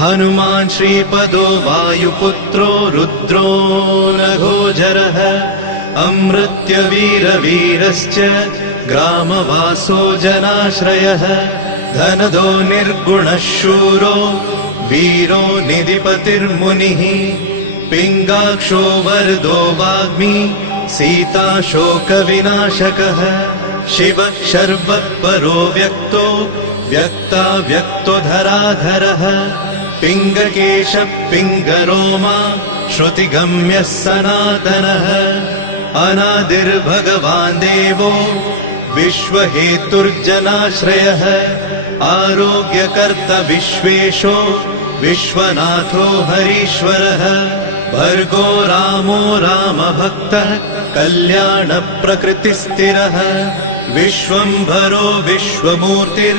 हनुमान् श्रीपदो वायुपुत्रो रुद्रो नघोजरः अमृत्यवीरवीरश्च ग्रामवासो जनाश्रयः धनदो निर्गुणः शूरो वीरो निधिपतिर्मुनिः पिङ्गाक्षो वरदो वाग्मी सीता शोकविनाशकः शिवः शर्वः परो व्यक्तो व्यक्तो धराधरः पिङ्गकेशः पिङ्गरोमा श्रुतिगम्यः सनातनः अनादिर्भगवान् देवो विश्वहेतुर्जनाश्रयः आरोग्यकर्ता विश्वेशो विश्वनाथो हरीश्वरः भर्गो रामो रामभक्तः कल्याणप्रकृतिस्थिरः विश्वम्भरो विश्वमूर्तिर्